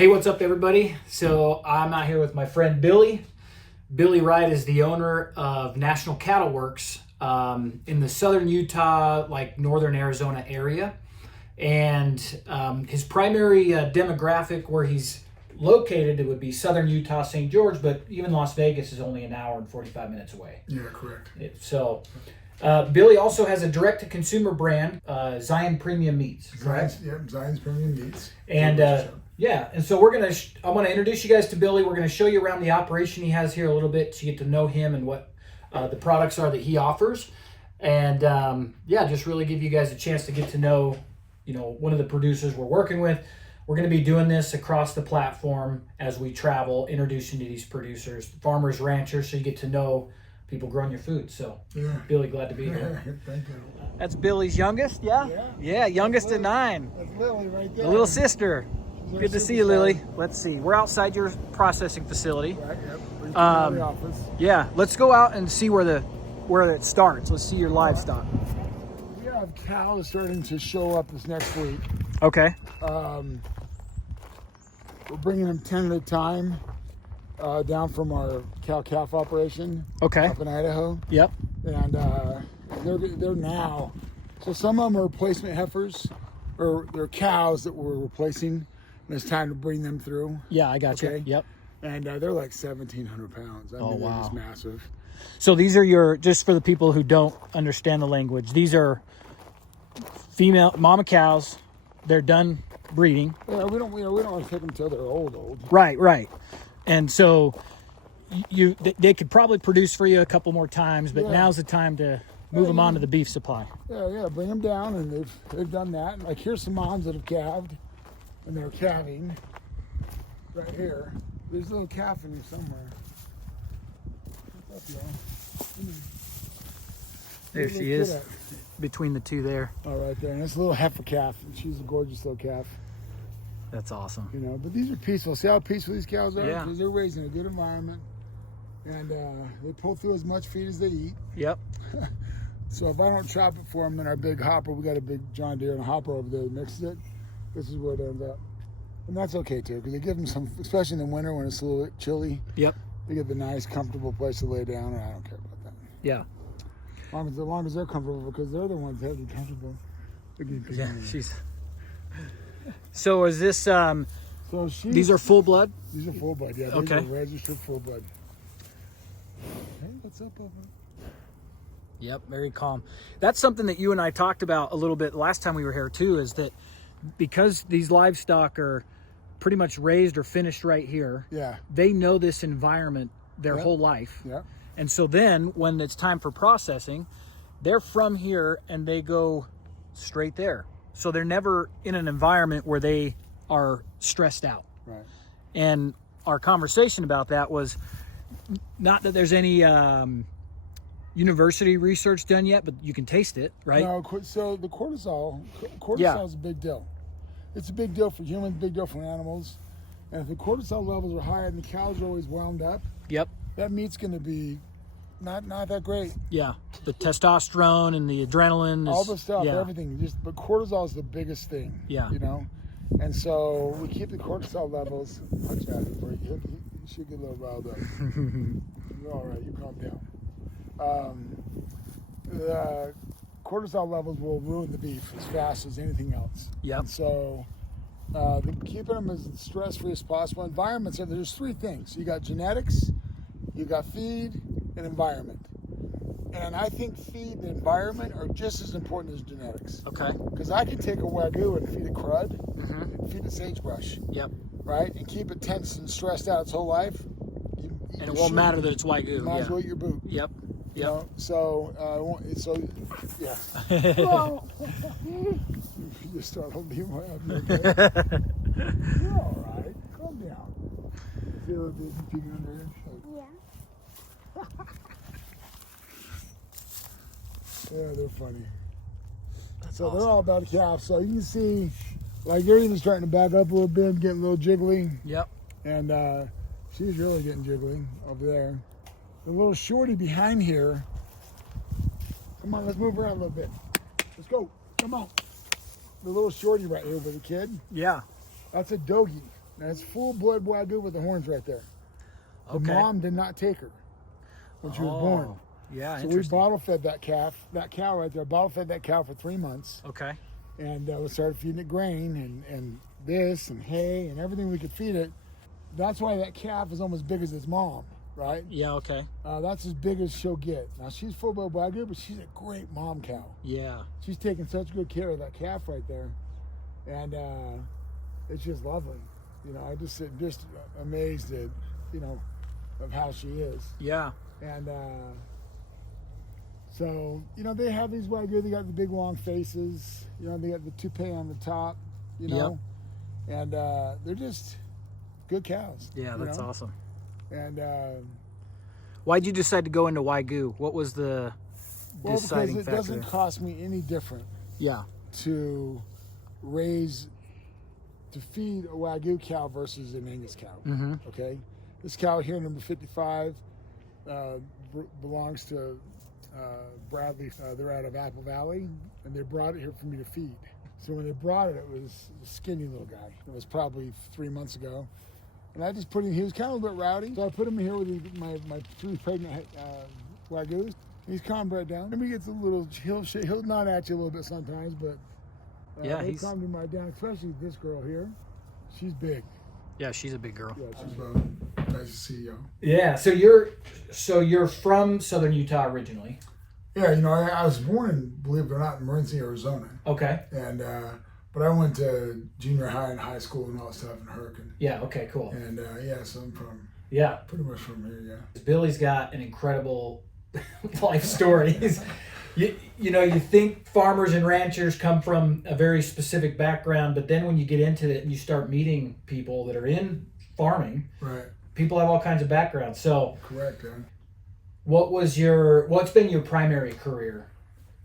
Hey, what's up, everybody? So I'm out here with my friend Billy. Billy Wright is the owner of National Cattle Works in the southern Utah, like northern Arizona area. And his primary demographic where he's located, it would be southern Utah, St. George, but even Las Vegas is only an hour and 45 minutes away. Yeah, correct. So Billy also has a direct-to-consumer brand, Zion Premium Meats, correct? Zion's Premium Meats. And yeah, and so I want to introduce you guys to Billy. We're going to show you around the operation he has here a little bit to get to know him and what the products are that he offers. And yeah, just really give you guys a chance to get to know, one of the producers we're working with. We're going to be doing this across the platform as we travel, introducing to these producers, farmers, ranchers, so you get to know people growing your food. So, yeah. Billy, glad to be here. Thank you. That's Billy's youngest, yeah? Yeah, youngest of 9. That's Lily right there. The little sister. Good to see you, Lily. Let's see. We're outside your processing facility. Right, yep. The office. Yeah, let's go out and see where it starts. Let's see your livestock. We have cows starting to show up this next week. Okay. We're bringing them 10 at a time down from our cow-calf operation. Okay. Up in Idaho. Yep. And they're now. So some of them are replacement heifers, or they're cows that we're replacing. And it's time to bring them through. Yeah, I got you. Yep. And they're like 1,700 pounds. I mean, they're just massive. So these are just for the people who don't understand the language, these are female mama cows. They're done breeding. Yeah, we don't want to take them until they're old. Right. And so they could probably produce for you a couple more times, but now's the time to move them on to the beef supply. Yeah, bring them down, and they've done that. And like, here's some moms that have calved, and they're calving right here. There's a little calf in here somewhere. What's up, y'all? There she is, between the two there. Oh, right there. And it's a little heifer calf. And she's a gorgeous little calf. That's awesome. But these are peaceful. See how peaceful these cows are? Yeah. Because they're raised in a good environment. And they pull through as much feed as they eat. Yep. So if I don't chop it for them in our big hopper, we got a big John Deere and a hopper over there that mixes it. This is where it ends up. And that's okay too, because they give them some, especially in the winter when it's a little bit chilly. Yep. They get the nice, comfortable place to lay down, and I don't care about that. Yeah. As long as they're comfortable, because they're the ones that have to be comfortable. Yeah, So is this, these are full blood? These are full blood, yeah. These are registered full blood. Hey, what's up, Papa? Yep, very calm. That's something that you and I talked about a little bit last time we were here too, is that because these livestock are pretty much raised or finished right here, they know this environment their whole life. Yeah. And so then when it's time for processing, they're from here and they go straight there. So they're never in an environment where they are stressed out. Right. And our conversation about that was not that there's any university research done yet, but you can taste it, right? No, so the cortisol is a big deal. It's a big deal for humans, big deal for animals. And if the cortisol levels are high and the cows are always wound up, that meat's going to be not that great. Yeah, the testosterone and the adrenaline, all the stuff, everything. But cortisol is the biggest thing. Yeah, And so we keep the cortisol levels. Watch out, you should get a little riled up. You're all right. You calm down. The cortisol levels will ruin the beef as fast as anything else. Yep. So keeping them as stress-free as possible. Environments, there's 3 things. You got genetics, you got feed, and environment. And I think feed and environment are just as important as genetics. Okay. Because I can take a Wagyu and feed it crud, and feed it sagebrush. Yep. Right? And keep it tense and stressed out its whole life. And it won't matter that it's Wagyu. You might as well eat your boot. Yep. So yeah. You startled me. Okay? You're all right. Calm down. Feel a bit peeking under here? Yeah. Yeah, they're funny. That's awesome. They're all about a calf. So you can see, like, they're even starting to back up a little bit, getting a little jiggly. Yep. And she's really getting jiggly over there. The little shorty behind here. Come on, let's move around a little bit. Let's go. Come on. The little shorty right here with the kid. Yeah. That's a doggy. That's full-blood Wagyu with the horns right there. The Okay. mom did not take her when she was born. Yeah, So we interesting. bottle fed that cow right there, bottle fed that cow for 3 months. Okay. And we started feeding it grain and this and hay and everything we could feed it. That's why that calf is almost big as its mom, right? Yeah, okay. That's as big as she'll get. Now, she's full-blood Wagyu, but she's a great mom cow. Yeah. She's taking such good care of that calf right there. And it's just lovely. You know, I just amazed at, you know, of how she is. Yeah. And so, you know, they have these Wagyu. They got the big long faces. You know, they got the toupee on the top, you know. Yep. And they're just good cows. Yeah, that's awesome. And why'd you decide to go into Wagyu? What was the deciding because it factor? doesn't cost me any different Yeah. to feed a Wagyu cow versus an Angus cow. Mm-hmm. Okay, this cow here, number 55, belongs to Bradley. They're out of Apple Valley, and they brought it here for me to feed. So when they brought it, it was a skinny little guy. It was probably 3 months ago. And I just put him, he was kind of a bit rowdy. So I put him here with my 3 pregnant Wagyus. He's calmed right down. Maybe he gets a little, he'll nod at you a little bit sometimes, but yeah, he's calmed him right down, especially this girl here. She's big. Yeah, she's a big girl. Yeah, she's nice to see you. Yeah, so you're from Southern Utah originally. Yeah, you know, I was born in, believe it or not, in Morenci, Arizona. Okay. And but I went to junior high and high school and all that stuff in Hurricane. Yeah, okay, cool. And yeah, so I'm from pretty much from here, yeah. Billy's got an incredible life story. You know, you think farmers and ranchers come from a very specific background, but then when you get into it and you start meeting people that are in farming, right, people have all kinds of backgrounds. So correct, yeah. What's been your primary career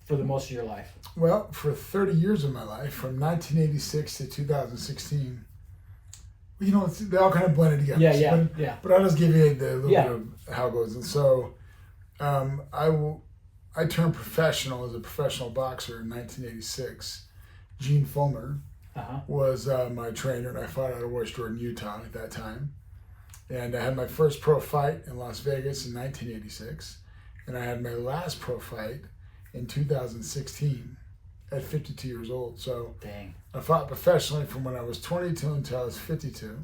for the most of your life? Well, for 30 years of my life, from 1986 to 2016, you know, they all kind of blended together. Yeah. But I'll just give you the little bit of how it goes. And so I turned professional as a professional boxer in 1986. Gene Fulmer was my trainer, and I fought out of West Jordan, Utah at that time. And I had my first pro fight in Las Vegas in 1986. And I had my last pro fight in 2016 at 52 years old. So dang. I fought professionally from when I was 22 until I was 52.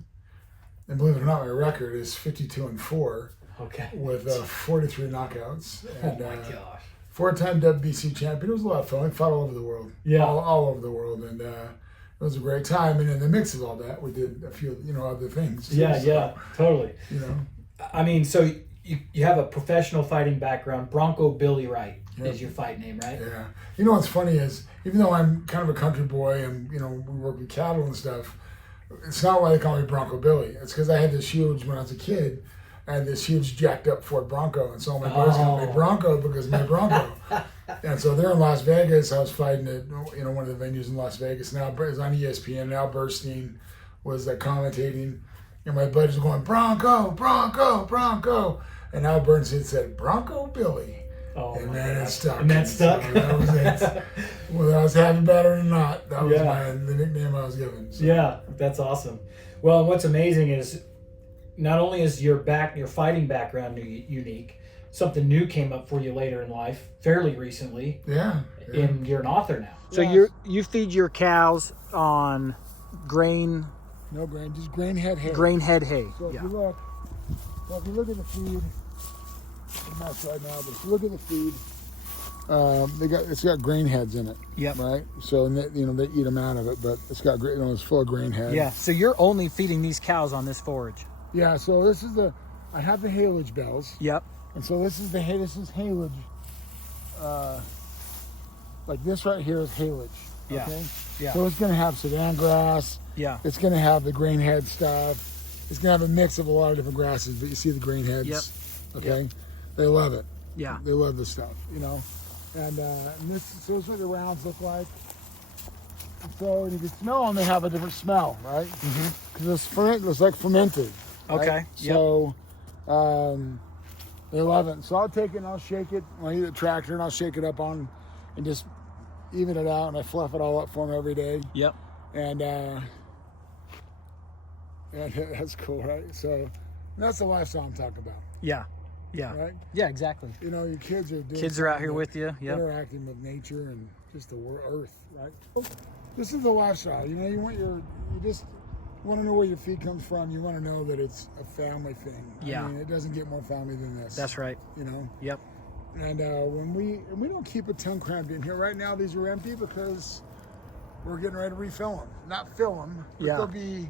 And believe it or not, my record is 52-4. Okay. With 43 knockouts. And, oh my gosh. 4-time WBC champion. It was a lot of fun. I fought all over the world. Yeah. All over the world. And it was a great time. And in the mix of all that, we did a few, you know, other things. Too, yeah, totally. You know. I mean, so you have a professional fighting background. Bronco Billy Wright is your fight name, right? Yeah. You know what's funny is, even though I'm kind of a country boy and, you know, we work with cattle and stuff, it's not why they call me Bronco Billy. It's because I had this huge, when I was a kid, I had this huge jacked up Ford Bronco, and so my boys called me Bronco because of my Bronco. And so they're in Las Vegas. I was fighting at, you know, one of the venues in Las Vegas. Now it was on ESPN. And Al Burstein was commentating, and my buddies were going, Bronco, Bronco, Bronco. And Al Burstein said, Bronco Billy. Oh, and man, it stuck. And that stuck. So that was it. Whether I was happy about it or not, that was the nickname I was given. So. Yeah, that's awesome. Well, what's amazing is not only is your fighting background unique, something new came up for you later in life, fairly recently. Yeah. And you're an author now. So you feed your cows on grain. No grain, just grain head hay. Grain head hay. So if you look, at the feed, I'm not right now, but if you look at the feed, it's got grain heads in it. Yep. Right. So they eat them out of it, but it's got it's full of grain heads. Yeah. So you're only feeding these cows on this forage. Yeah. So this is I have the haylage bells. Yep. And so this is haylage. Like this right here is haylage. Yeah. Okay. Yeah. So it's going to have Sudan grass. Yeah. It's going to have the grain head stuff. It's going to have a mix of a lot of different grasses, but you see the grain heads. Yep. Okay. Yep. They love it. Yeah. They love this stuff, you know. And this is what the rounds look like. And so you can smell them, they have a different smell, right? Because it's like fermented. Right? Okay. So they love it. So I'll take it and I'll shake it. I'll use a tractor and I'll shake it up and just even it out, and I fluff it all up for them every day. Yep. And And that's cool, right? So that's the lifestyle I'm talking about, Yeah. Yeah. right? Yeah, exactly. You know, your kids are doing Kids are out here something, with you. Yep. interacting with nature and just the earth, right? This is the lifestyle. You know, you just want to know where your feed comes from. You want to know that it's a family thing. Yeah. I mean, it doesn't get more family than this. That's right. You know. Yep. And when we don't keep a ton cramped in here right now, these are empty because we're getting ready to refill them. Not fill them, but Yeah. they'll be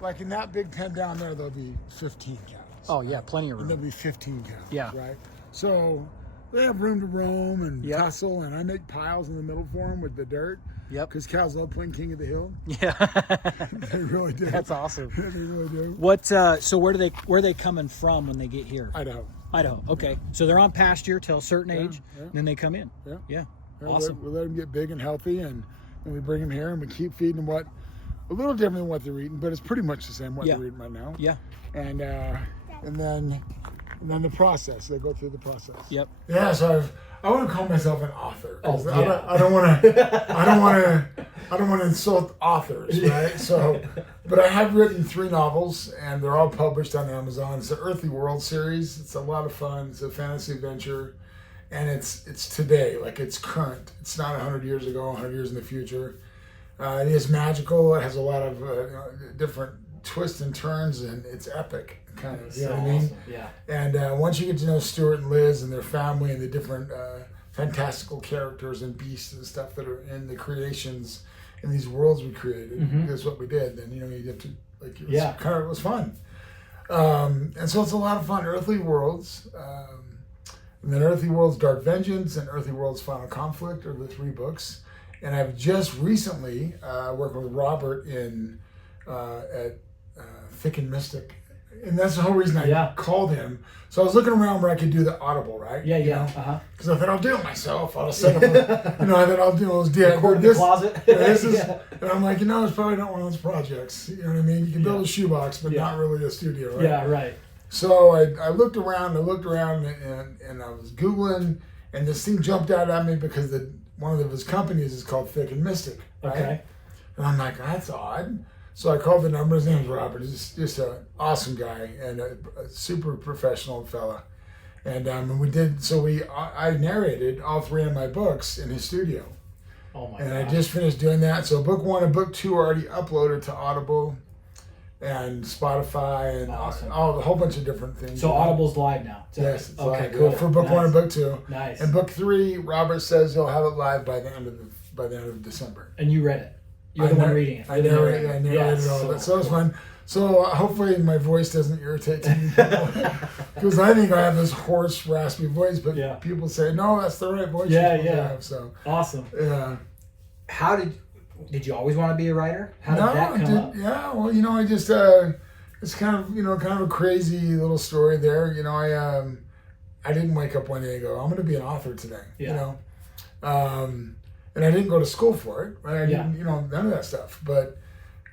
like in that big pen down there. There'll be 15 cows. Oh yeah, plenty of And room. there'll be 15 cows. Yeah. Right. So they have room to roam and Yep. tussle, and I make piles in the middle for them with the dirt. Yep. Because cows love playing king of the hill. Yeah. They really do. That's awesome. They really do. What? So where are they coming from when they get here? Idaho. Idaho. Okay. So they're on pasture till a certain age, yeah. then they come in. Yeah. Yeah. Yeah, Awesome. We let them get big and healthy, and we bring them here, and we keep feeding them a little different than what they're eating, but it's pretty much the same what Yeah. they're eating right now. Yeah. And then the process. They go through the process. Yep. Yeah. So I want to call myself an author. 'Cause Oh, yeah. I don't want to insult authors, right? So, but I have written 3 novels, and they're all published on Amazon. It's the Earthly World series. It's a lot of fun. It's a fantasy adventure, and it's today, like it's current. It's not 100 years ago, 100 years in the future. It is magical. It has a lot of different twists and turns, and it's epic, kind of. You know what I mean? Awesome. Yeah. And once you get to know Stuart and Liz and their family and the different fantastical characters and beasts and stuff that are in the creations in these worlds we created, that's what we did. Then you get to it was fun. And so it's a lot of fun. Earthly Worlds, and then Earthly Worlds: Dark Vengeance and Earthly Worlds: Final Conflict are the 3 books. And I've just recently worked with Robert at Thick and Mystic. And that's the whole reason I called him. So I was looking around where I could do the Audible, right? Yeah, yeah. Because I thought I'll do it myself. I'll set up, I thought I'll do those Record in the closet. This is, and I'm like, it's probably not one of those projects. You know what I mean? You can build a shoebox, but not really a studio, right? Yeah, right. So I looked around, and I was Googling, and this thing jumped out at me because one of his companies is called Thick and Mystic, right? Okay. And I'm like, that's odd. So I called the number. His name's Robert. He's just an awesome guy and a super professional fella. And I narrated all 3 of my books in his studio. Oh my god. And I just finished doing that. So book 1 and book 2 are already uploaded to Audible and Spotify and awesome. a whole bunch of different things. So Audible's live now. Yes, it's okay, live, cool. For book 1 and book 2. Nice. And book 3, Robert says he'll have it live by the end of December. And you read it. You're the one reading it. I narrated all of it. So it was fun. So hopefully my voice doesn't irritate too many people. Because I think I have this hoarse, raspy voice, but people say, no, that's the right voice you have. So, awesome. Yeah. How did you always want to be a writer? How did that come up? Yeah, well, I just, it's kind of a crazy little story there. I didn't wake up one day and go, I'm going to be an author today, and I didn't go to school for it, right? I didn't, none of that stuff. But,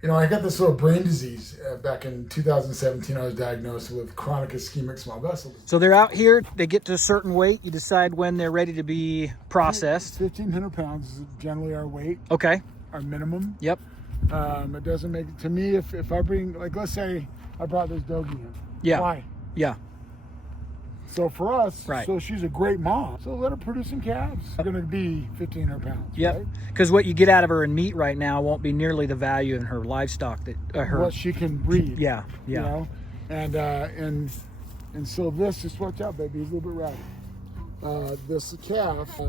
I got this little brain disease back in 2017. I was diagnosed with chronic ischemic small vessel disease. So they're out here, they get to a certain weight. You decide when they're ready to be processed. 1,500 pounds is generally our weight. Okay. Our minimum. Yep. It doesn't make, to me, if I bring, like, let's say I brought this doggy in. Yeah. Why? Yeah. So for us, so she's a great mom. So let her produce some calves. They're going to be 1,500 pounds. Yep. Because what you get out of her in meat right now won't be nearly the value in her livestock that what she can breed. Yeah. Yeah. And so this, just watch out, baby. He's a little bit ratty. This calf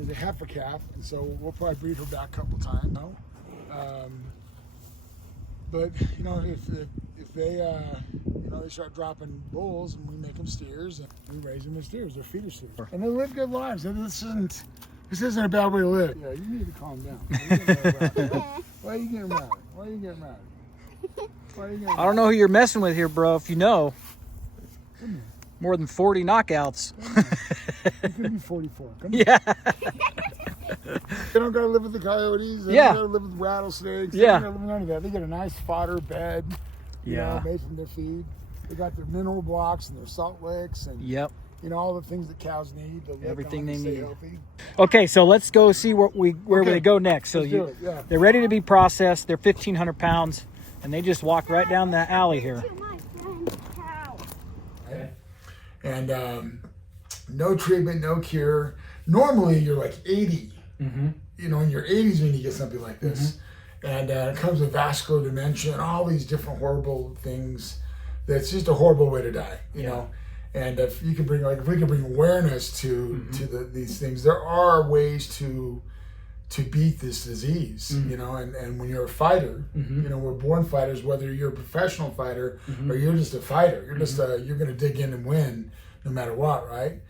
is a heifer calf, and so we'll probably breed her back a couple times. But if they they start dropping bulls, and we make them steers, and we raise them as steers. They're feeder steers, and they live good lives. And this isn't a bad way to live. Yeah, you need to calm down. Why are you getting mad? Why are you getting mad? I don't know who you're messing with here, bro. If you know, more than 40 knockouts. It could be 44. Come yeah. They don't gotta live with the coyotes. They don't gotta live with rattlesnakes. They don't gotta live with none of that. They get a nice fodder bed. Made from their feed. They got their mineral blocks and their salt licks and all the things that cows need to live. Everything they need. Healthy. Okay, so let's go see where they go next. So Let's do it. Yeah. They're ready to be processed. They're 1,500 pounds. And they just walk right down that alley here. To my friend's cow. Okay. And no treatment, no cure. Normally, you're like 80. Mm-hmm. You know, in your 80s when you get something like this. And it comes with vascular dementia and all these different horrible things. That's just a horrible way to die, you know. And if you could bring, like, if we could bring awareness to these things, there are ways to beat this disease, you know. And when you're a fighter, you know, we're born fighters. Whether you're a professional fighter or you're just a fighter, you're just you're going to dig in and win no matter what, right?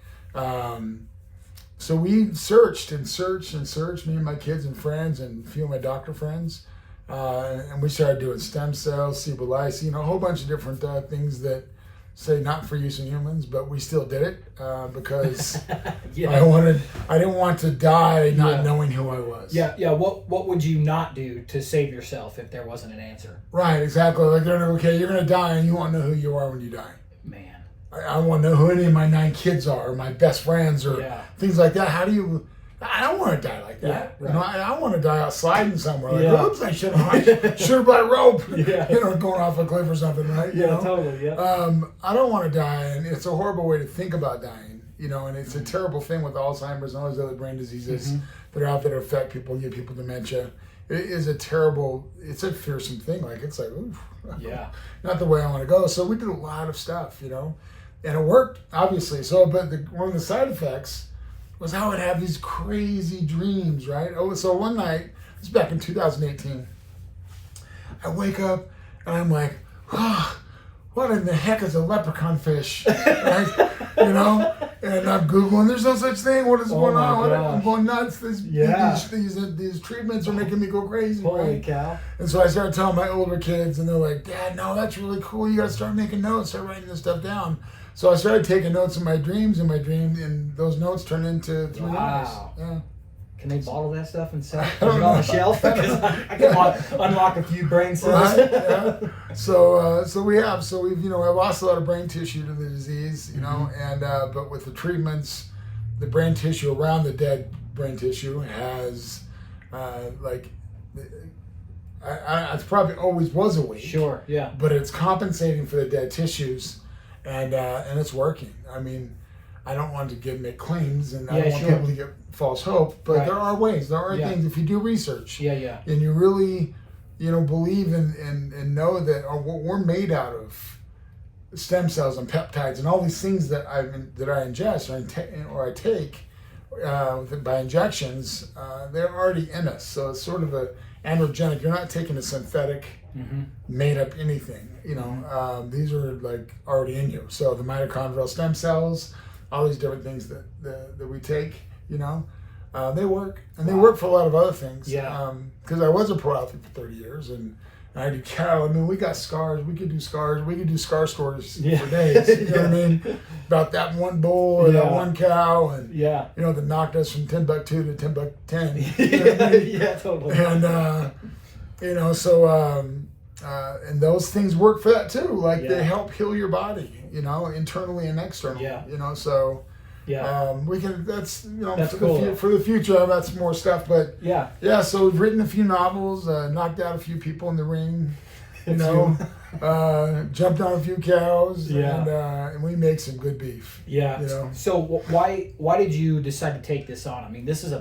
So we searched and searched and searched, me and my kids and friends and a few of my doctor friends, and we started doing stem cells, cerebral lysine, a whole bunch of different things that say not for use in humans, but we still did it because I didn't want to die not knowing who I was. Yeah. What would you not do to save yourself if there wasn't an answer? Right, exactly. Like, they're okay, you're going to die and you won't know who you are when you die. Man. I want to know who any of my 9 kids are, or my best friends, or things like that. How do you? I don't want to die like that. Yeah, right. You know, I want to die out sliding somewhere. Like, Yeah. oops, I should have brought a rope. Yeah. You know, going off a cliff or something, right? You know? Totally. Yeah. I don't want to die, and it's a horrible way to think about dying. You know, and it's a terrible thing with Alzheimer's and all these other brain diseases that are out there that affect people, give people dementia. It is a terrible. It's a fearsome thing. Like, it's like, oof. Yeah. Not the way I want to go. So we did a lot of stuff, you know. And it worked, obviously. So, but one of the side effects was I would have these crazy dreams, right? Oh, so one night, this is back in 2018, I wake up and I'm like, oh, what in the heck is a leprechaun fish? Right? You know? And I'm Googling, there's no such thing. What is going on? I'm going nuts. These treatments are making me go crazy. Holy right? cow. And so I started telling my older kids, and they're like, Dad, no, that's really cool. You got to start making notes, start writing this stuff down. So I started taking notes of my dreams, and those notes turned into 3 eyes. Yeah. Can they bottle that stuff and sell it? Put it on the shelf? Because I can unlock a few brain cells. Right, yeah. So we have. So we've, you know, I lost a lot of brain tissue to the disease, you know, and but with the treatments, the brain tissue around the dead brain tissue has, it's probably always was awake. Sure. Yeah. But it's compensating for the dead tissues, and it's working. I mean, I don't want to make claims, and I don't want people to get false hope, but there are ways. There are things if you do research. And you really, you know, believe and know that what we're made out of, stem cells and peptides and all these things that I ingest or I take by injections, they're already in us. So it's sort of a androgenic. You're not taking a synthetic, made up anything. You know, these are like already in you. So the mitochondrial stem cells, all these different things that we take, you know, they work, and they work for a lot of other things. Because I was a pro athlete for 30 years, and I do cattle. I mean, we got scars. We could do scars. We could do scar stories for days. You know what I mean? About that one bull or that one cow, and you know, that knocked us from Timbuktu to Timbuktu. You know what I mean? Totally. And you know, so and those things work for that too. Like they help heal your body, you know, internally and externally. You know, so we can. That's, you know, that's for, cool. For the future. I've got some more stuff, but so we've written a few novels, knocked out a few people in the ring, you know, jumped on a few cows, and we make some good beef. You know? So why did you decide to take this on? I mean, this is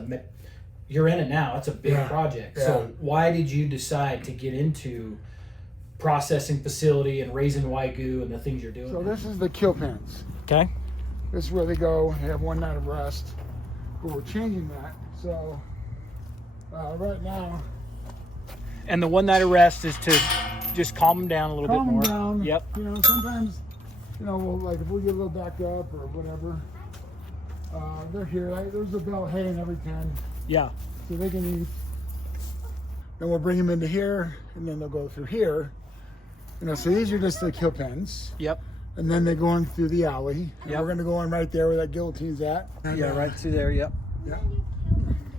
you're in it now. It's a big project. So why did you decide to get into processing facility and raising Wagyu and the things you're doing? So this is the kill pens. Okay. This is where they go. They have one night of rest, but we're changing that. So right now. And the one night of rest is to just calm them down a little bit more. Calm them down. Yep. You know, sometimes, you know, we'll, like if we get a little backed up or whatever, they're here. There's a bale of hay in every pen. Yeah. So they can eat. Then we'll bring them into here, and then they'll go through here. You know, so these are just the kill pens. Yep. And then they go in through the alley. And we're going to go in right there where that guillotine's at. And, right through there. Yep. Yeah.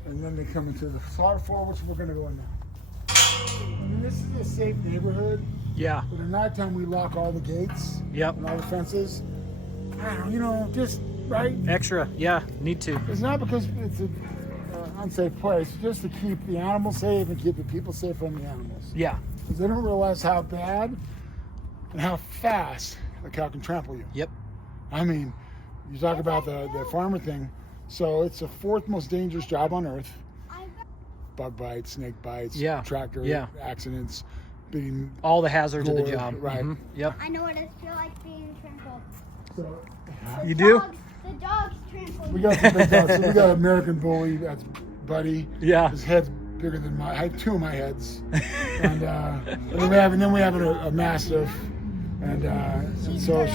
And then they come into the slaughter floor, which we're going to go in now. I mean, this is a safe neighborhood. Yeah. But at nighttime, we lock all the gates. Yep. And all the fences. You know, just, right? Extra. Yeah. Need to. It's not because it's an unsafe place. It's just to keep the animals safe and keep the people safe from the animals. Yeah. because they don't realize how bad and how fast a cow can trample you. Yep. I mean, you talk about the farmer thing. So it's the 4th most dangerous job on earth. Bug bites, snake bites, tractor accidents, being all the hazards of the gored, job. right? Yep. I know what it feels like being trampled. So You do? The dogs trampled. we got some big dogs. So we got an American bully. That's Buddy. Yeah. His head's bigger than I have 2 of my heads, and then we have a mastiff, and so.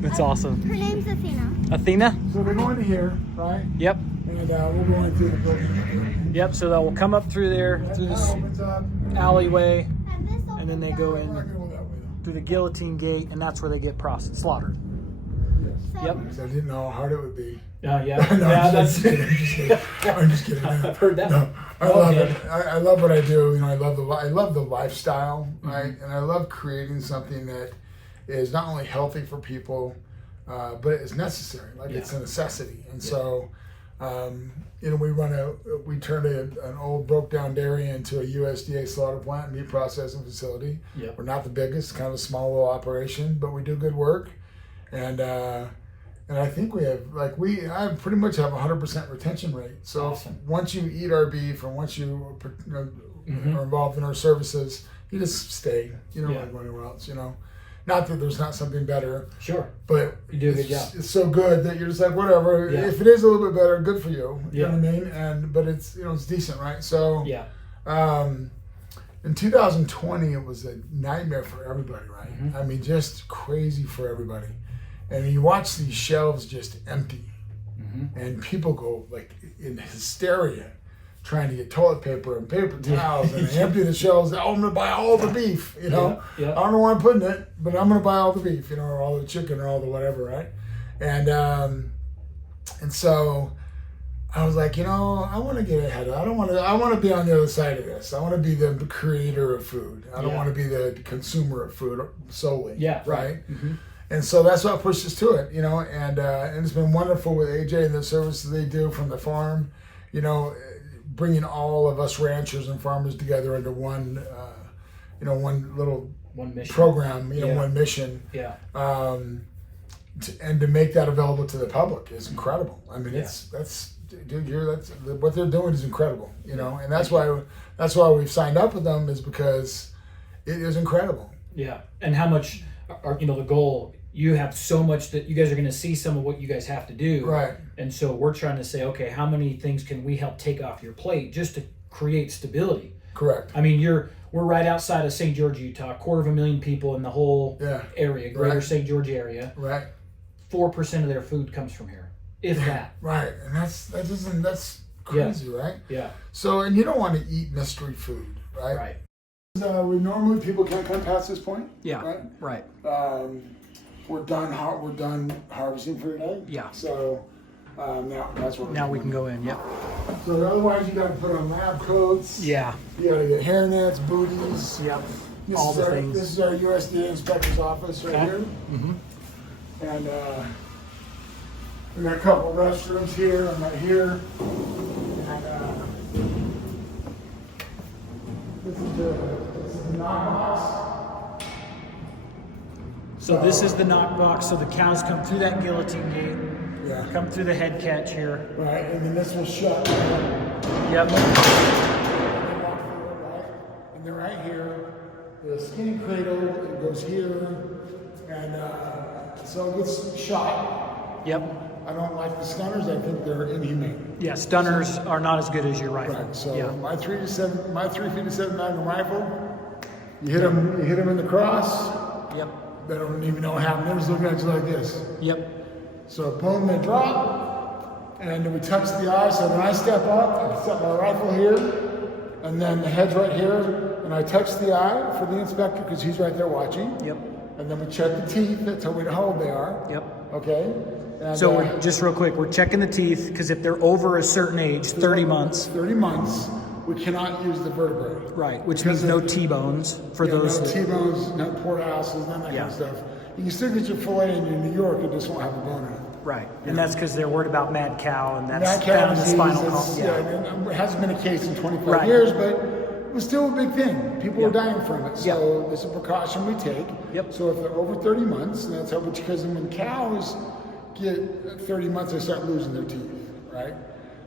That's awesome. Her name's Athena. Athena? So they're going to here, right? Yep. And we're going through the building. Yep. So that will come up through there, through this Opens up. alleyway, And this and then they go We're not in gonna go that way, through the guillotine gate, and that's where they get slaughtered. though. Yes. Yep. Because I didn't know how hard it would be. Yeah. No, Yeah. I'm That's. just kidding. I'm just kidding. I've heard that. No, I Oh, love yeah. it. I love what I do. You know, I love the lifestyle, Mm-hmm. right? And I love creating something that is not only healthy for people, but it's necessary. Like it's a necessity. And so, you know, we turned an old broke down dairy into a USDA slaughter plant, meat processing facility. Yep. We're not the biggest, kind of a small little operation, but we do good work. And I think we have I pretty much have 100% retention rate. So Awesome. once you eat our beef and once you are involved in our services, you just stay. You don't like go anywhere else. You know, not that there's not something better, Sure. but You do a good job. it's so good that you're just like whatever. Yeah. If it is a little bit better, good for you. You Yeah. know what I mean? But it's it's decent, right? So Yeah. in 2020, it was a nightmare for everybody, right? I mean, just crazy for everybody. And you watch these shelves just empty, and people go like in hysteria, trying to get toilet paper and paper towels, and they empty the shelves. Oh, I'm gonna buy all the beef, you know. Yeah. I don't know where I'm putting it, but I'm gonna buy all the beef, you know, or all the chicken, or all the whatever, right? And so I was like, I want to get ahead. I want to be on the other side of this. I want to be the creator of food. I don't want to be the consumer of food solely. Yeah. Right. And so that's what pushed us to it, and it's been wonderful with AJ and the services they do from the farm, bringing all of us ranchers and farmers together under one, one little mission. program, one mission. Yeah. And to make that available to the public is incredible. I mean, what they're doing is incredible, and that's why we've signed up with them, is because it is incredible. Yeah. And how much are, the goal, you have so much that you guys are going to see some of what you guys have to do. Right. And so we're trying to say, okay, how many things can we help take off your plate just to create stability? Correct. I mean, we're right outside of St. George, Utah, 250,000 people in the whole area, greater St. George area. Right. 4% of their food comes from here, if that. Right. And that's crazy, right? Yeah. So, and you don't want to eat mystery food, right? Right. We normally, people can't come past this point. Yeah. Right. We're done harvesting for today. Yeah. So now that's what. Now we can go in. Yep. So otherwise, you got to put on lab coats. Yeah. You got to get hairnets, booties. Yep. All the things. This is our USDA inspector's office right here. Mm-hmm. And we got a couple restrooms here and right here. And this is the knockbox. So this is the knock box. So the cows come through that guillotine gate. Yeah. Come through the head catch here. Right, and then this will shut. Yep. And then right here, the skinny cradle, it goes here, and so it gets shot. Yep. I don't like the stunners. I think they're inhumane. Yeah, stunners are not as good as your rifle. Right. So yeah. my 357 Magnum rifle, you hit them in the cross. Yep. They don't even know what happened. They're just looking at you like this. Yep. So boom, they drop, and then we touch the eye. So when I step up, I set my rifle here, and then the head's right here, and I touch the eye for the inspector because he's right there watching. Yep. And then we check the teeth. That's how we know how old they are. Yep. Okay. And, So we're, just real quick, we're checking the teeth because if they're over a certain age, 30 months. 30 months, we cannot use the vertebrae. Right, which means no T-bones for those. No T-bones, no porthouses, none of that kind of stuff. You can still get your fillet in New York, it just won't have a bone in it. Right, and that's because they're worried about mad cow, and that's Mad cow found in the disease, spinal column. and it hasn't been a case in 25 Right. years, but was still a big thing. People were Yeah. dying from it. So it's a precaution we take. Yep. So if they're over 30 months, and that's how, because when cows get 30 months, they start losing their teeth, right?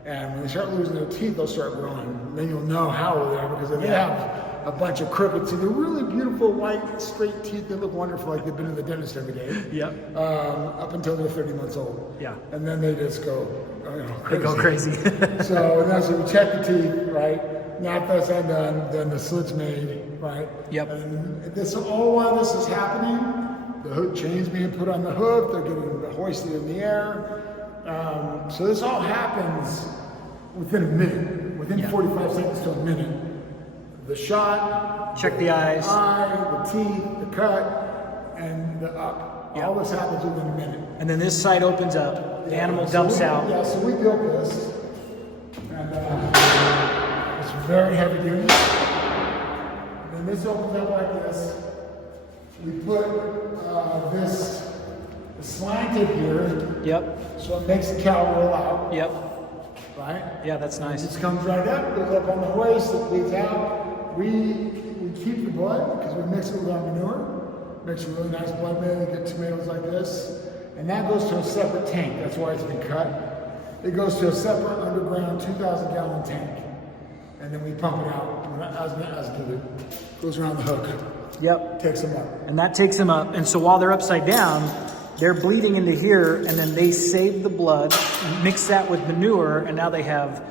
And when they start losing their teeth, they'll start growing. Then you'll know how they are, because if they have a bunch of crooked teeth, they're really beautiful, white, straight teeth. They look wonderful, like they've been to the dentist every day. Yep. Up until they're 30 months old. Yeah. And then they just go, They go crazy. So, and that's when we check the teeth, right? Now if that's undone, then the slit's made, right? Yep. And this, all while this is happening, the hook chain's being put on the hook, they're getting hoisted in the air. So this all happens within a minute, within 45 seconds to a minute. The shot, Check the eyes. the teeth, the cut, and the up. Yeah. All this happens within a minute. And then this side opens up. The animal dumps out. Yeah, so we built this, and it's very heavy duty. And then this opens up like this. We put this slanted here, Yep. so it makes the cow roll out, Yep. right? Yeah, that's nice. This comes right up, goes up on the hoist, it bleeds out. We keep the blood because we mix it with our manure. Makes a really nice blood meal. You get tomatoes like this. And that goes to a separate tank. That's why it's been cut. It goes to a separate underground 2,000-gallon tank. And then we pump it out as needed. Goes around the hook. Yep. Takes them up. And that takes them up. And so while they're upside down, they're bleeding into here, and then they save the blood, mix that with manure, and now they have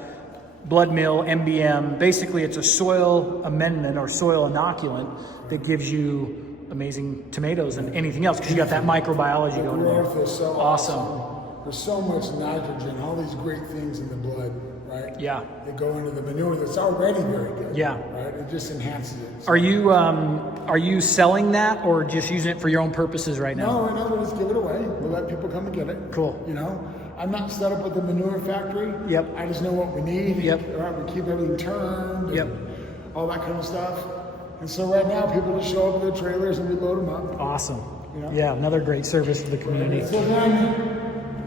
blood meal, MBM. Basically, it's a soil amendment or soil inoculant that gives you amazing tomatoes and anything else, because you got that microbiology The going growth on. is so Awesome. There's so much nitrogen, all these great things in the blood, right? Yeah. They go into the manure that's already very good. Yeah. Right? It just enhances it. Are you selling that or just using it for your own purposes right now? No, we'll just give it away. We'll let people come and get it. Cool. You know, I'm not set up with the manure factory. Yep. I just know what we need. Yep. Right? We keep everything turned. Yep. And all that kind of stuff. And so right now, people just show up with their trailers and we load them up. Awesome. You know? Yeah, another great service to the community. So then,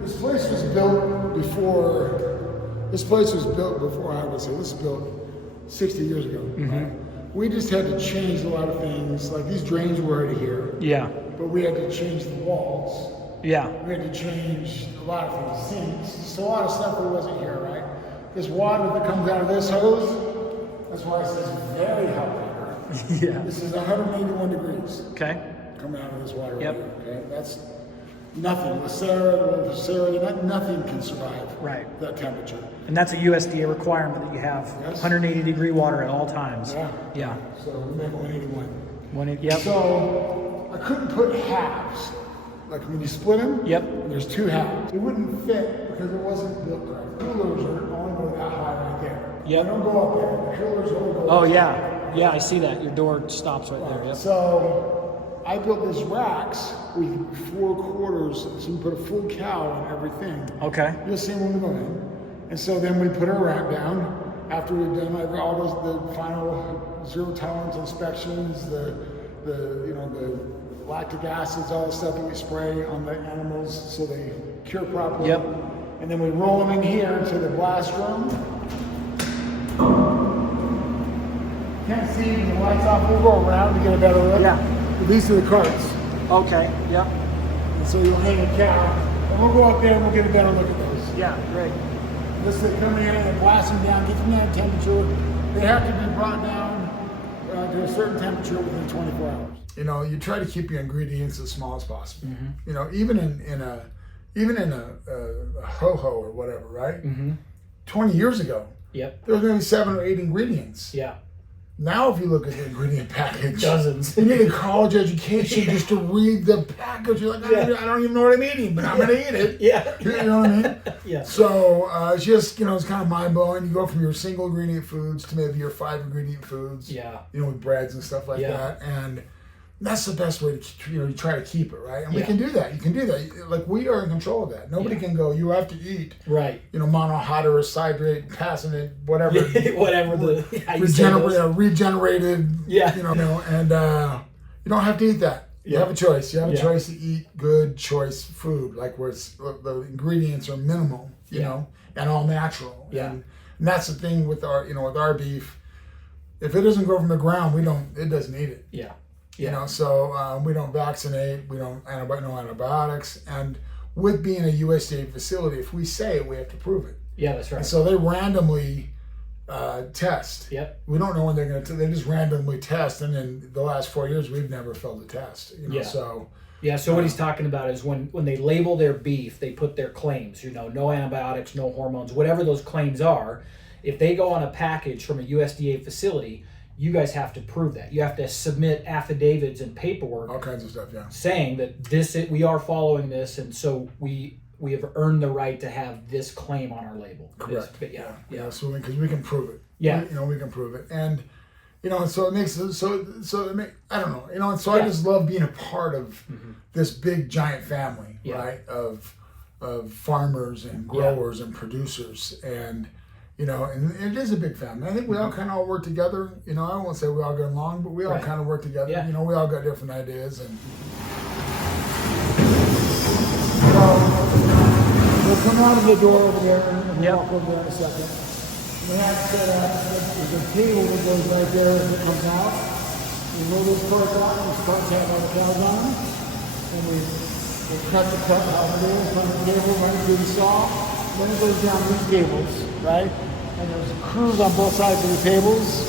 this place was built before. This place was built before I was here. This was built 60 years ago. Right? We just had to change a lot of things. Like these drains were already here. Yeah. But we had to change the walls. Yeah. We had to change a lot of things, sinks, just a lot of stuff that wasn't here, right? This water that comes out of this hose, that's why it says very hot water. Yeah. This is 181 degrees Okay. coming out of this water. Yep. Right here, okay? That's nothing. Lacera, nothing can survive Right. that temperature. And that's a USDA requirement that you have Yes. 180 degree water at all times. Yeah. Yeah. So we make 181. Yep. So I couldn't put halves. Like when you split them, Yep. there's two halves. It wouldn't fit because it wasn't built right. Coolers are only go that high right there. Yep. They don't go up there. The coolers only go Oh up yeah. Yeah, I see that. Your door stops right there. Yep. So I built these racks with 4 quarters, so you put a full cow on everything. Okay. You'll see when we go in. And so then we put our rack down after we've done all the final zero tolerance inspections, the lactic acids, all the stuff that we spray on the animals so they cure properly. Yep. And then we roll them in here into the blast room. Can't see the lights off. We'll go around to get a better look. Yeah. But these are the carts. Okay. Yep. And so you'll hang a cow. And we'll go up there and we'll get a better look at those. Yeah. Great. This is coming in and blast them down, get them down to temperature. They have to be brought down to a certain temperature within 24 hours. You know, you try to keep your ingredients as small as possible. Mm-hmm. You know, even in a ho-ho or whatever, right? Mm-hmm. 20 years ago, Yep. there was maybe 7 or 8 ingredients. Yeah. Now, if you look at the ingredient package, Dozens. you need a college education just to read the package. You're like, I don't even know what I'm eating, but I'm going to eat it. Yeah. You know what I mean? Yeah. So it's just, it's kind of mind blowing. You go from your single ingredient foods to maybe your 5 ingredient foods. Yeah. With breads and stuff like that. And that's the best way to, you try to keep it, right? And we can do that. You can do that. Like, we are in control of that. Nobody can go, you have to eat, Right. monohydrate, citrate, passionate, whatever. Whatever the regenerated. Yeah. And you don't have to eat that. You have a choice. You have a choice to eat good choice food, like where the ingredients are minimal, you know, and all natural. Yeah. And that's the thing with our, with our beef. if it doesn't grow from the ground, it doesn't eat it. Yeah. You know, so we don't vaccinate, we don't no antibiotics, and with being a USDA facility, if we say it, we have to prove it. Yeah, that's right. And so they randomly test. Yep. We don't know when they're going to. They just randomly test, and in the last 4 years, we've never failed a test. You know, Yeah. so. Yeah, so what he's talking about is when they label their beef, they put their claims, you know, no antibiotics, no hormones, whatever those claims are. If they go on a package from a USDA facility, you guys have to prove that. You have to submit affidavits and paperwork, All kinds of stuff, yeah. saying that we are following this, and so we have earned the right to have this claim on our label. Correct. Yeah. So because we can prove it. Yeah. We can prove it, and so it makes I don't know, and so Yeah. I just love being a part of this big giant family, Yeah. right? Of farmers and growers and producers, and and it is a big family. I think we all kind of all work together. I won't say we all get along, but we all Right. kind of work together. Yeah. We all got different ideas, and we'll come out of the door over there and Yep. walk over there in a second. We have set up, there's a table that goes right there as it comes out. We roll this part out, and we start to have all the cows on them. And we cut the cut out of there, from the table, right through the saw. Then it goes down these tables, right? And there's crews on both sides of the tables.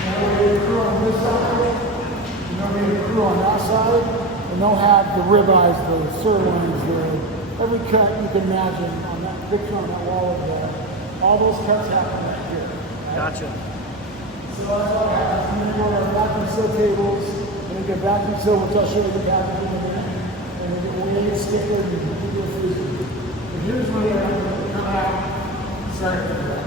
And then we have a crew on this side, and then we have a crew on that side, and they'll have the ribeyes, the sirloins, every cut you can imagine on that picture on that wall over there. All those cuts happen right here. Gotcha. So that's what happens. And then we go to vacuum seal tables, and we get vacuum seal, which I'll show you the packaging again. And we get weight sticker, and we do a freezer. And here's where they're going to come out. Sorry for that.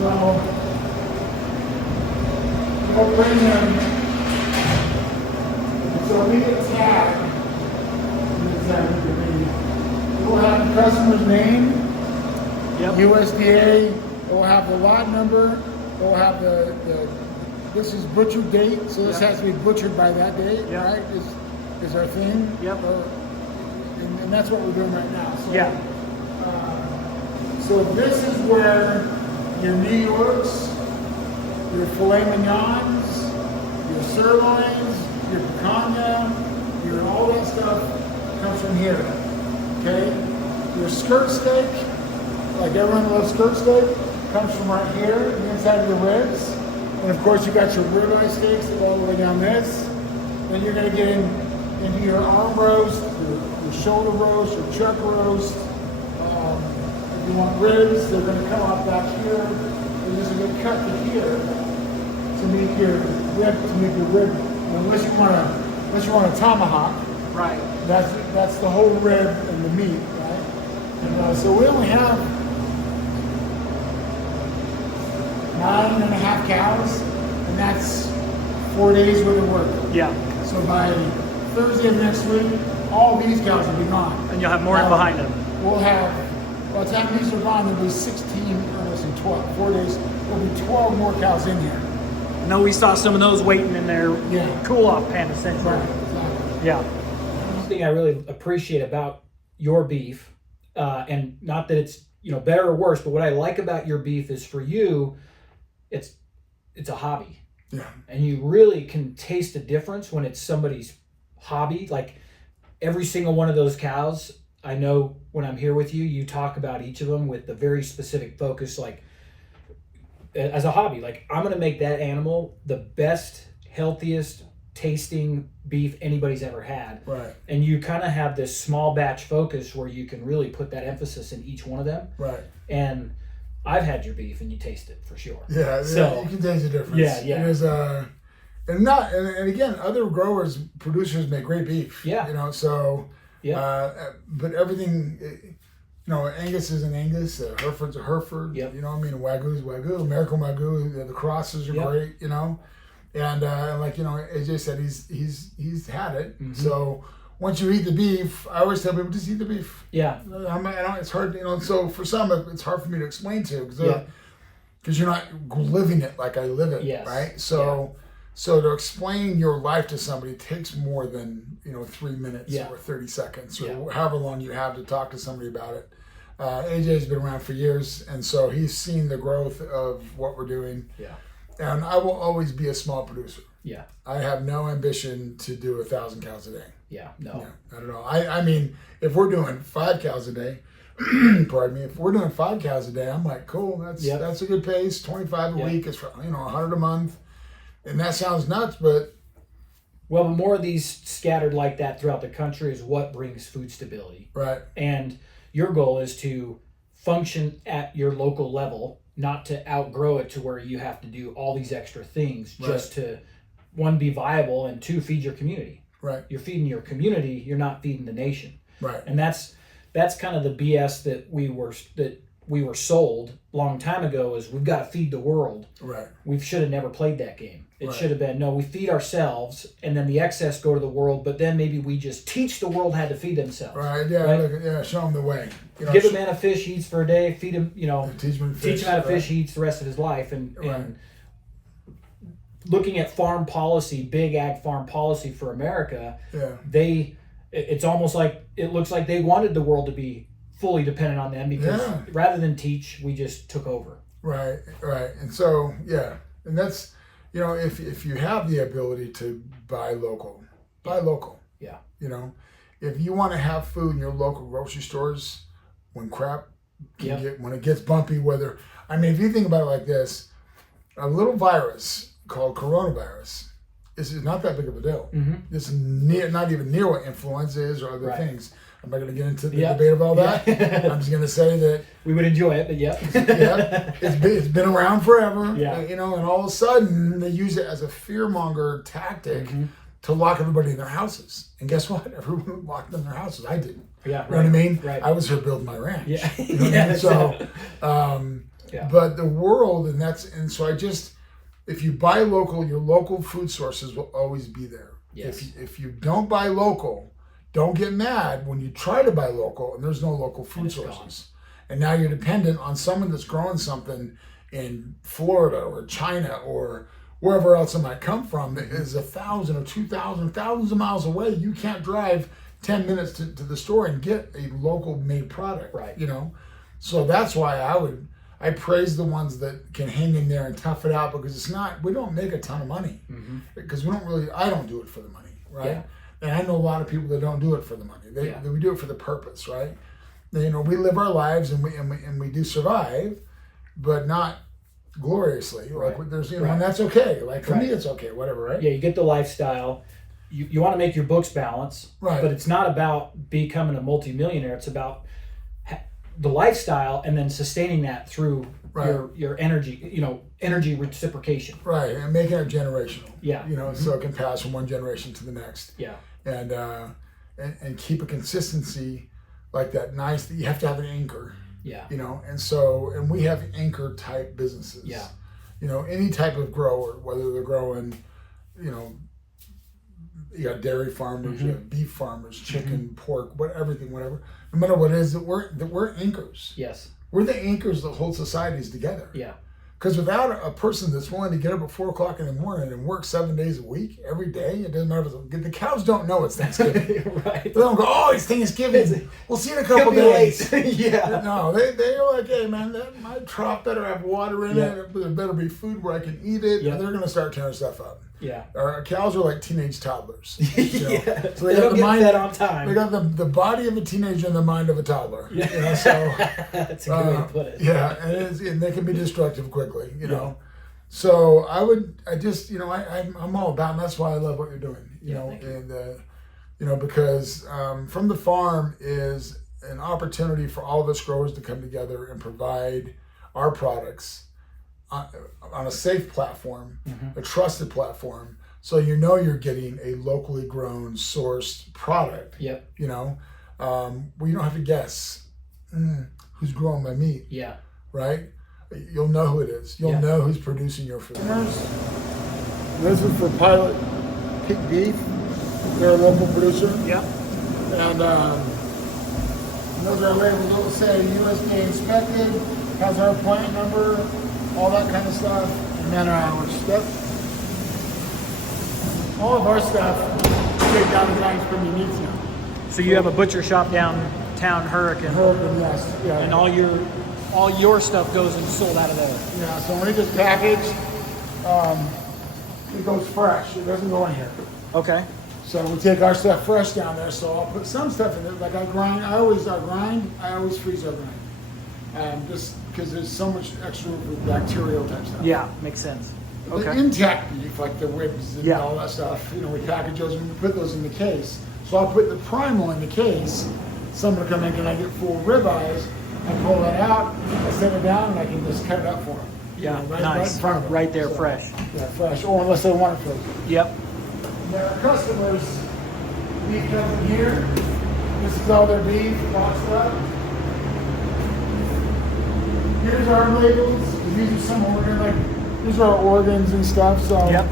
So, we'll bring them. So we get tagged. We'll have the customer's name, Yep. USDA, we'll have the lot number, we'll have this is butcher date, so this Yep. has to be butchered by that date, Yep. right? Is our thing. Yep. And that's what we're doing right now. So, Yeah. So this is where your New Yorks, your filet mignons, your sirloins, your picanha, your all that stuff comes from here. Okay? Your skirt steak, like everyone loves skirt steak, comes from right here, the inside of the ribs. And of course you got your ribeye steaks that go all the way down this. Then you're gonna get into your arm roast, your shoulder roast, your chuck roast. If you want ribs, they're gonna come off back here. They're just gonna cut to here to make your rib. Unless you want a tomahawk. Right. That's the whole rib and the meat, right? And so we only have 9.5 cows, and that's 4 days worth of work. Yeah. So by Thursday of next week, all these cows will be gone. And you'll have more in behind them. We'll have, by the time these are gone, there'll be 16, or less than 12, 4 days, there'll be 12 more cows in here. I know we saw some of those waiting in their Yeah. cool-off pen, essentially. Right, exactly. Yeah. One thing I really appreciate about your beef, and not that it's better or worse, but what I like about your beef is for you, it's a hobby. Yeah. And you really can taste the difference when it's somebody's hobby. Like every single one of those cows, I know when I'm here with you, you talk about each of them with the very specific focus, like as a hobby. Like I'm going to make that animal the best, healthiest tasting beef anybody's ever had. Right. And you kind of have this small batch focus where you can really put that emphasis in each one of them. Right. And I've had your beef and you taste it for sure. Yeah, So you can taste the difference. Yeah. It is, and again, other producers make great beef. Yeah. So Yeah. but everything, Angus is an Angus, Hereford's a Hereford. Yep. Wagyu's Wagyu, American Wagyu. The crosses are Yep. great. And like AJ said, he's had it. Mm-hmm. So once you eat the beef, I always tell people just eat the beef. Yeah. It's hard, so for some it's hard for me to explain to, because Yeah. you're not living it like I live it, Yes. right? So So to explain your life to somebody takes more than 3 minutes Yeah. or 30 seconds or Yeah. however long you have to talk to somebody about it. AJ's been around for years, and so he's seen the growth of what we're doing. Yeah. And I will always be a small producer. Yeah. I have no ambition to do 1,000 cows a day. Yeah. No. I don't know. I mean, if we're doing 5 cows a day, pardon me, if we're doing 5 cows a day, I'm like, cool, that's a good pace. 25 a week is for 100 a month. And that sounds nuts, but well, the more of these scattered like that throughout the country is what brings food stability. right. And your goal is to function at your local level, not to outgrow it to where you have to do all these extra things just to, one, be viable, and two, feed your community. Right. You're feeding your community, you're not feeding the nation. Right. And that's kind of the BS that we were sold a long time ago, is we've got to feed the world. Right. We should have never played that game. It Right. should have been, no, we feed ourselves and then the excess go to the world, but then maybe we just teach the world how to feed themselves. Right. Yeah. Right? Show them the way. Give a man a fish, he eats for a day, feed him, teach him how to fish, he eats the rest of his life. And looking at farm policy, big ag farm policy for America, it's almost like, it looks like they wanted the world to be fully dependent on them, because rather than teach, we just took over. Right. Right. And so, and that's, if you have the ability to buy local, buy local. Yeah. If you want to have food in your local grocery stores, when when it gets bumpy, if you think about it like this, a little virus called coronavirus is not that big of a deal. Mm-hmm. It's not even near what influenza is or other things. I'm not going to get into the debate of all that. I'm just going to say that we would enjoy it, but it's been around forever. Yeah. And all of a sudden they use it as a fearmonger tactic to lock everybody in their houses. And guess what? Everyone locked in their houses. I didn't. Yeah. You know what I mean? Right. I was here building my ranch. Yeah. You know what I mean? So, but the world, and so if you buy local, your local food sources will always be there. Yes. If you don't buy local, don't get mad when you try to buy local and there's no local food sources. Gone. And now you're dependent on someone that's growing something in Florida or China or wherever else it might come from that is 1,000 or 2,000, thousands of miles away. You can't drive 10 minutes to the store and get a local made product. Right. So that's why I praise the ones that can hang in there and tough it out, because we don't make a ton of money, because I don't do it for the money, right? Yeah. And I know a lot of people that don't do it for the money. We do it for the purpose, right? We live our lives and we do survive, but not gloriously. Right. Like there's and that's okay. Like for me, it's okay, whatever, right? Yeah, you get the lifestyle. You want to make your books balance, right? But it's not about becoming a multimillionaire. It's about the lifestyle and then sustaining that through your energy, energy reciprocation. Right, and making it generational. Yeah. So it can pass from one generation to the next. Yeah. And keep a consistency like that. Nice that you have to have an anchor. Yeah. And we have anchor type businesses. Yeah. Any type of grower, whether they're growing, you got dairy farmers, you have beef farmers, chicken, pork, everything, whatever. No matter what it is, that we're anchors. Yes. We're the anchors that hold societies together. Yeah. Because without a person that's willing to get up at 4 o'clock in the morning and work 7 days a week, every day, it doesn't matter if the cows don't know it's Thanksgiving. Right. They don't go, oh, it's Thanksgiving. We'll see you in a couple days. Yeah. No, they're like, hey, man, my trough better have water in it. There better be food where I can eat it. Yeah. And they're going to start tearing stuff up. Yeah. Our cows are like teenage toddlers. Yeah. So they don't get fed on time. They got the body of a teenager and the mind of a toddler. Yeah. So that's a good way to put it. Yeah, and they can be destructive quickly. So I'm all about, and that's why I love what you're doing. Because from the farm is an opportunity for all of us growers to come together and provide our products on a safe platform, a trusted platform, so you're getting a locally grown, sourced product. Yep. Where you don't have to guess who's growing my meat. Yeah. Right? You'll know who it is. You'll know who's producing your food. This is for Pilot Pig Beef. They're a local producer. Yep. And those are labeled, it'll say USDA inspected, has our plant number, all that kind of stuff, and then our stuff. all of our stuff straight down the line from your meats now. So you have a butcher shop downtown Hurricane, Yes, yeah. and all your stuff goes and sold out of there. Yeah, so when it gets packaged, it goes fresh. It doesn't go in here. Okay. So we take our stuff fresh down there. So I'll put some stuff in it. Like I always freeze our grind. Just because there's so much extra room for bacterial type stuff. Yeah, makes sense. The Okay. intact beef, like the ribs and Yeah. all that stuff, we package those and we put those in the case. So I'll put the primal in the case. Someone will come in and I get full ribeyes. I pull that out, I set it down, and I can just cut it up for them. Yeah, right nice. in front of them. Right there, So, fresh. Yeah, fresh. Or unless they want it frozen. Yep. There are customers, beef comes in here. This is all their beef, boxed up. Here's our labels. These are some organ, like these are our organs and stuff. So Yep.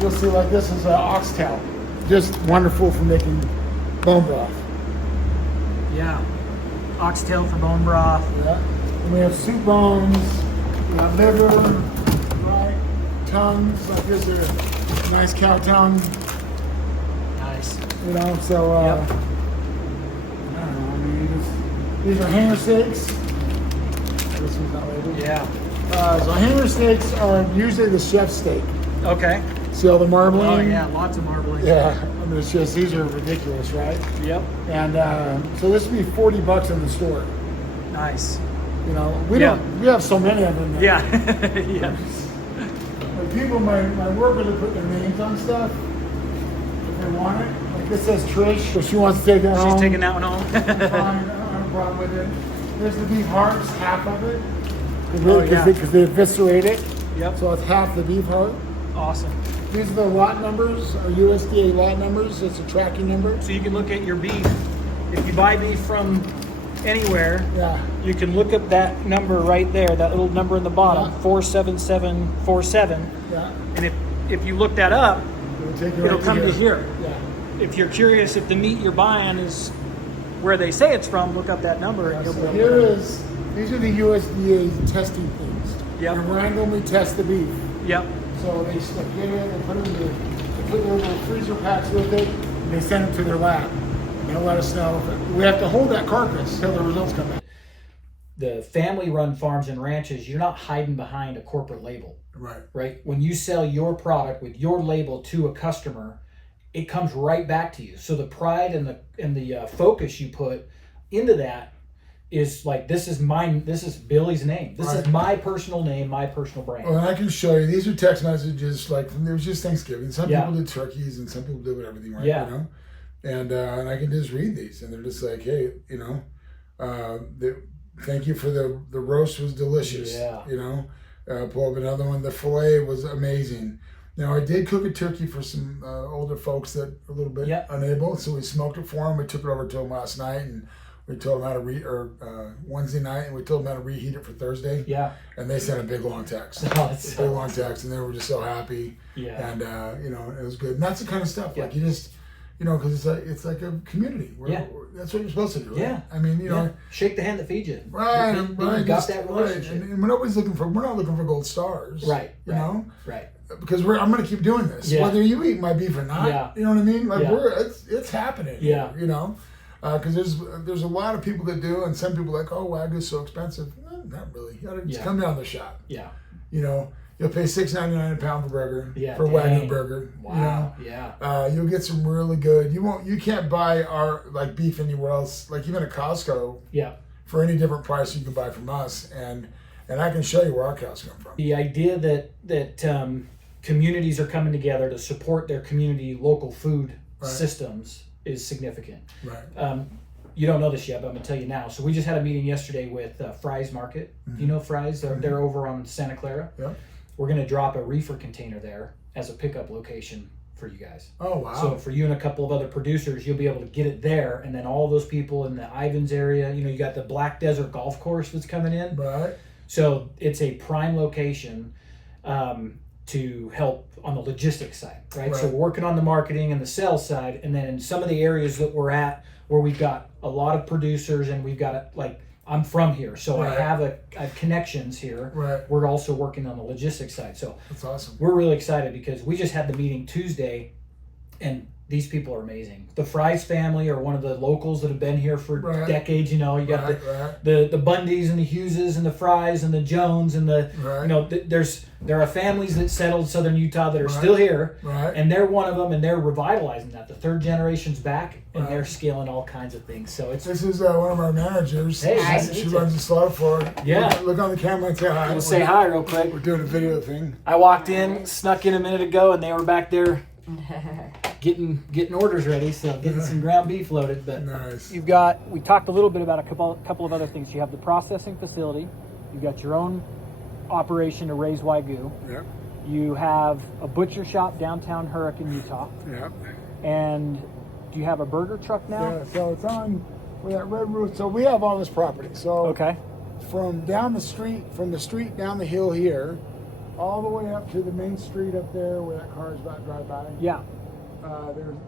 you'll see, like this is an oxtail, just wonderful for making bone broth. Yeah. Oxtail for bone broth. Yeah. And we have soup bones, we got liver, right? Tongues, like this are nice cow tongue. Nice. So Yep. I don't know. I mean, these are hanger steaks. This one's not labeled. Yeah. So hanger steaks are usually the chef steak. Okay. See all the marbling? Oh yeah, lots of marbling. Yeah. I mean, it's just, these are ridiculous, right? Yep. And so this would be $40 in the store. Nice. We Yeah. we have so many of them. Yeah. Yeah. Like people, my workers will put their names on stuff if they want it. Like this says Trish, so she wants to take it home. She's taking that one home. Fine, I don't have a problem with it. There's the beef hearts, half of it. Oh, yeah. Because they eviscerate it. Yep. So it's half the beef heart. Awesome. These are the lot numbers, our USDA lot numbers. It's a tracking number. So you can look at your beef. If you buy beef from anywhere, Yeah. you can look up that number right there, that little number in the bottom, Yeah. 47747. Yeah. And if you look that up, It'll take you it'll right come to here. Yeah. If you're curious if the meat you're buying is where they say it's from, look up that number and you'll be So able here to. is, these are the USDA testing things. Yep. And randomly test the beef. Yep. So they get it, they put it in they put their little freezer packs with it, and they send it to their lab. They'll let us know if we have to hold that carcass till the results come in. The family-run farms and ranches, you're not hiding behind a corporate label, Right. right? When you sell your product with your label to a customer, it comes right back to you. So the pride and the focus you put into that is like, this is mine. This is Billy's name. This is Right. my personal name, my personal brand. Well, and I can show you. These are text messages. Like there was just Thanksgiving. Some Yeah. people did turkeys, and some people did everything right. Yeah. And I can just read these, and they're just like, hey, thank you for the roast was delicious. Yeah. Pull up another one. The filet was amazing. Now I did cook a turkey for some older folks that are a little bit Yeah. unable, so we smoked it for them. We took it over to them last night, and we told them how to Wednesday night, and we told them how to reheat it for Thursday. Yeah. And they sent a big long text. Oh, that's Big long text, and they were just so happy. Yeah. And it was good. And that's the kind of stuff like Yeah. you just, because it's like a community. Yeah. That's what you're supposed to do. Right? Yeah. I mean, Yeah. Shake the hand that feeds you. Right, Then right. you got just- that right. relationship. And we're not looking for gold stars. Right. You know, Right. because I'm going to keep doing this, Yeah. whether you eat my beef or not. Yeah. You know what I mean? Like Yeah. it's happening. Yeah. Here, because there's a lot of people that do, and some people are like, oh, Wagyu's so expensive. Not really. You gotta just come down to the shop. Yeah. You'll pay $6.99 a pound for burger. Yeah, For dang. Wagyu burger. Wow. Yeah. You'll get some really good. You can't buy our beef anywhere else. Like even at Costco. Yeah. For any different price you can buy from us, and I can show you where our cows come from. The idea that communities are coming together to support their community local food systems is significant. Right. You don't know this yet, but I'm going to tell you now. So we just had a meeting yesterday with Fry's Market. Mm-hmm. You know Fry's? They're over on Santa Clara. Yeah. We're going to drop a reefer container there as a pickup location for you guys. Oh wow. So for you and a couple of other producers, you'll be able to get it there, and then all those people in the Ivans area, you got the Black Desert Golf Course that's coming in. Right. So it's a prime location to help on the logistics side, right? So we're working on the marketing and the sales side, and then in some of the areas that we're at where we've got a lot of producers and we've got I'm from here, so I have connections here. Right. We're also working on the logistics side. So That's awesome. we're really excited because we just had the meeting Tuesday and these people are amazing. The Fries family are one of the locals that have been here for Right. decades. You know, you got Right. the Bundys and the Hugheses and the Fries and the Jones and the Right. you know there are families that settled southern Utah that are Right. still here, Right. and they're one of them, and they're revitalizing that. The third generation's back, and Right. they're scaling all kinds of things. So it's This is one of our managers. Hey, nice to She meet you. runs the slaughter floor. Yeah. Look on the camera and say hi. we'll say hi real quick. We're doing a video thing. I walked in, snuck in a minute ago, and they were back there getting orders ready, so getting some ground beef loaded. But Nice. we talked a little bit about a couple of other things. You have the processing facility. You've got your own operation to raise Wagyu. Yep. You have a butcher shop downtown Hurricane, Utah. Yep. And do you have a burger truck now? Yeah. So it's on with that red roof. So we have all this property. So Okay. from the street down the hill here, all the way up to the main street up there where that car's about to drive by. Yeah.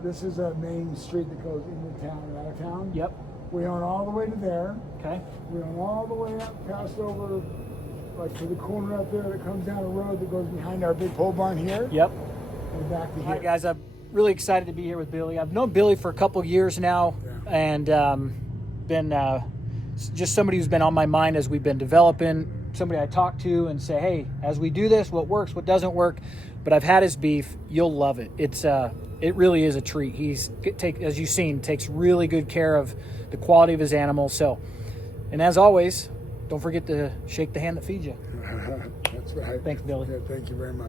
This is a main street that goes into town and out of town. Yep. We own all the way to there. Okay. We own all the way up past over, like to the corner up there that comes down the road that goes behind our big pole barn here. Yep. And back to All here. right, guys. I'm really excited to be here with Billy. I've known Billy for a couple years now, Yeah. and been just somebody who's been on my mind as we've been developing. Somebody I talk to and say, hey, as we do this, what works, what doesn't work. But I've had his beef. You'll love it. It really is a treat. As you've seen, takes really good care of the quality of his animals. So, and as always, don't forget to shake the hand that feeds you. That's right. Thanks, Billy. Yeah, thank you very much.